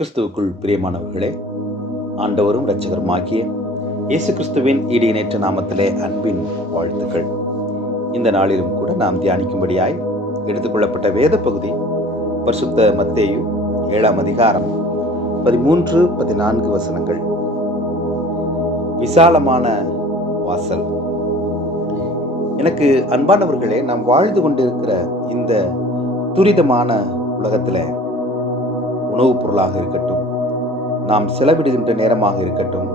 கிறிஸ்துவுக்குள் பிரியமானவர்களே, ஆண்டவரும் இரட்சகருமாகிய இயேசு கிறிஸ்துவின் இணையற்ற நாமத்திலே அன்பின் வாழ்த்துக்கள். இந்த நாளிலும் கூட நாம் தியானிக்கும்படியாய் எடுத்துக்கொள்ளப்பட்ட வேத பகுதி பரிசுத்த மத்தேயு 7ஆம் அதிகாரம் 13-14 வசனங்கள். விசாலமான வாசல். எனக்கு அன்பானவர்களே, நாம் வாழ்ந்து கொண்டிருக்கிற இந்த துரிதமான உலகத்தில் உணவுப் பொருளாக இருக்கட்டும், நாம் செலவிடுகின்ற நேரமாக இருக்கட்டும்,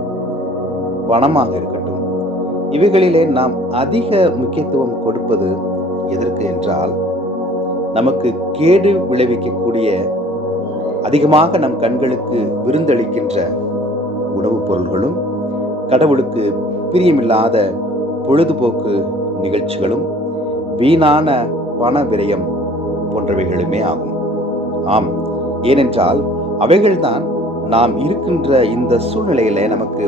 பணமாக இருக்கட்டும், இவைகளிலே நாம் அதிக முக்கியத்துவம் கொடுப்பது எதற்கு என்றால், நமக்கு கேடு விளைவிக்கக்கூடிய, அதிகமாக நம் கண்களுக்கு விருந்தளிக்கின்ற உணவுப் பொருள்களும், கடவுளுக்கு பிரியமில்லாத பொழுதுபோக்கு நிகழ்ச்சிகளும், வீணான பண விரயம் போன்றவைகளுமே ஆகும். ஆம், ஏனென்றால் அவைகள்தான் நாம் இருக்கின்ற இந்த சூழ்நிலையில நமக்கு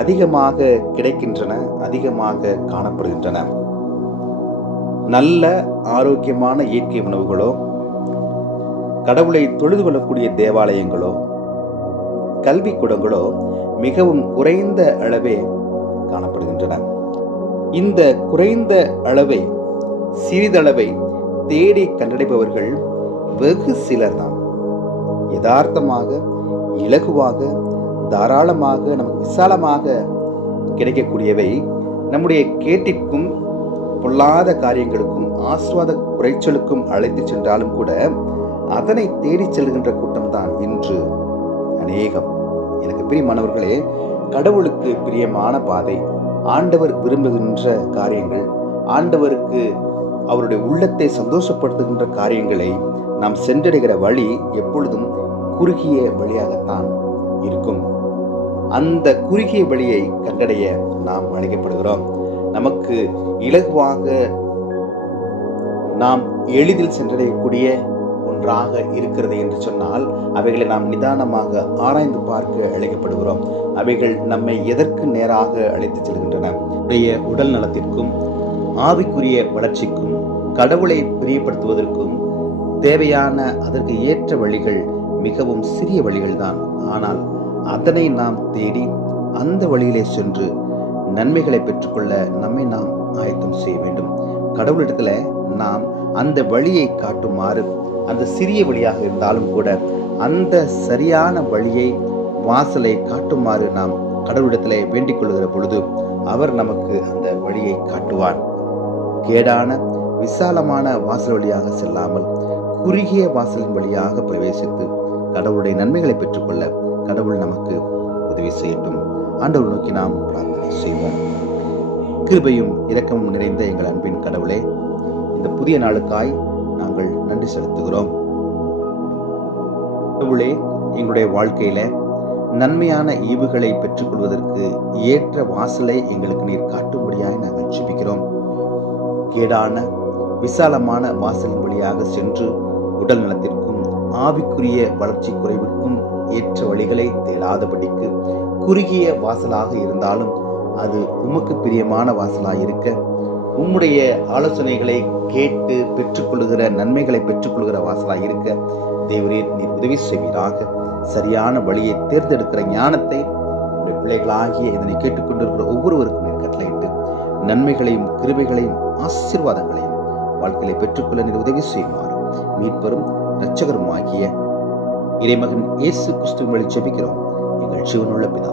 அதிகமாக கிடைக்கின்றன, அதிகமாக காணப்படுகின்றன. நல்ல ஆரோக்கியமான இயற்கை உணவுகளோ, கடவுளை தொழுது கொள்ளக்கூடிய தேவாலயங்களோ, கல்விக்கூடங்களோ மிகவும் குறைந்த அளவே காணப்படுகின்றன. இந்த குறைந்த அளவை, சிறிதளவை தேடி கண்டடைபவர்கள் வெகு சிலர்தான். யதார்த்தமாக, இலகுவாக, தாராளமாக, நமக்கு விசாலமாக கிடைக்கக்கூடியவை நம்முடைய கேட்டிற்கும், பொல்லாத காரியங்களுக்கும், ஆஸ்வாத குறைச்சலுக்கும் அழைத்து சென்றாலும் கூட அதனை தேடி செல்கின்ற கூட்டம்தான் இன்று அநேகம். எனக்கு பிரியமானவர்களே, கடவுளுக்கு பிரியமான பாதை, ஆண்டவர் விரும்புகின்ற காரியங்கள், ஆண்டவருக்கு அவருடைய உள்ளத்தை சந்தோஷப்படுத்துகின்ற காரியங்களை நாம் சென்றடைகிற வழி எப்பொழுதும் குறுகிய வழியாகத்தான் இருக்கும். அந்த குறுகிய வழியை கண்டடைய நாம் அழைக்கப்படுகிறோம். நமக்கு இலகுவாக, நாம் எளிதில் சென்றடையக்கூடிய ஒன்றாக இருக்கிறது என்று சொன்னால், அவைகளை நாம் நிதானமாக ஆராய்ந்து பார்க்க அழைக்கப்படுகிறோம். அவைகள் நம்மை எதற்கு நேராக அழைத்து செல்கின்றன? உடல் நலத்திற்கும், ஆவிக்குரிய வளர்ச்சிக்கும், கடவுளை பிரியப்படுத்துவதற்கும் தேவையான அதற்கு ஏற்ற வழிகள் மிகவும் சிறிய வழிகள்தான். ஆனால் அதனை நாம் தேடி அந்த வழியிலே சென்று நன்மைகளை பெற்றுக்கொள்ள நம்மை நாம் ஆயத்தம் செய்ய வேண்டும். கடவுளிடத்துல நாம் அந்த வழியை காட்டுமாறு, அந்த சிறிய வழியாக இருந்தாலும் கூட அந்த சரியான வழியை, வாசலை காட்டுமாறு நாம் கடவுளிடத்திலே வேண்டிக் கொள்கிற பொழுது அவர் நமக்கு அந்த வழியை காட்டுவார். கேடான விசாலமான வாசல் வழியாக செல்லாமல் குறுகிய வாசலின் வழியாக பிரவேசித்து கடவுளுடைய நன்மைகளை பெற்றுக்கொள்ள கடவுள் நமக்கு உதவி செய்யட்டும். ஆண்டவர் நோக்கி நாம் பிரார்த்தனை செய்வோம். கிருபையும் இரக்கமும் நிறைந்த எங்கள் அன்பின் கடவுளே, இந்த புதிய நாளுக்காய் நாங்கள் நன்றி செலுத்துகிறோம். கடவுளே, எங்களுடைய வாழ்க்கையில நன்மையான ஈவுகளை பெற்றுக்கொள்வதற்கு ஏற்ற வாசலை எங்களுக்கு நீர் காட்டும்படியாய் நாங்கள் ஜெபிக்கிறோம். கேடான விசாலமான வாசலின் வழியாக சென்று உடல் நலத்திற்கும், ஆவிக்குரிய வளர்ச்சி குறைவிற்கும் ஏற்ற வழிகளை தேடாதபடிக்கு குறுகிய வாசலாக இருந்தாலும் அது உமக்கு பிரியமான வாசலாக இருக்க, உம்முடைய ஆலோசனைகளை கேட்டு பெற்றுக்கொள்கிற, நன்மைகளை பெற்றுக்கொள்கிற வாசலாக இருக்க தேவரீர் நீர் உதவி செய்வீராக. சரியான வழியை தேர்ந்தெடுக்கிற ஞானத்தை உடைய பிள்ளைகளாகிய இதனை கேட்டுக்கொண்டிருக்கிற ஒவ்வொருவருக்கும் நீர் கட்டளையிட்டு நன்மைகளையும், கிருபைகளையும், ஆசீர்வாதங்களையும் வாழ்க்கையை பெற்றுக்கொள்ள நீர் உதவி செய்யுமாறு மீட்பரும் இரட்சகரும் ஆகிய இறைமகன் இயேசு கிறிஸ்துவின் வழி ஜெபிக்கிறோம் எங்கள் ஜீவனுள்ள பிதா.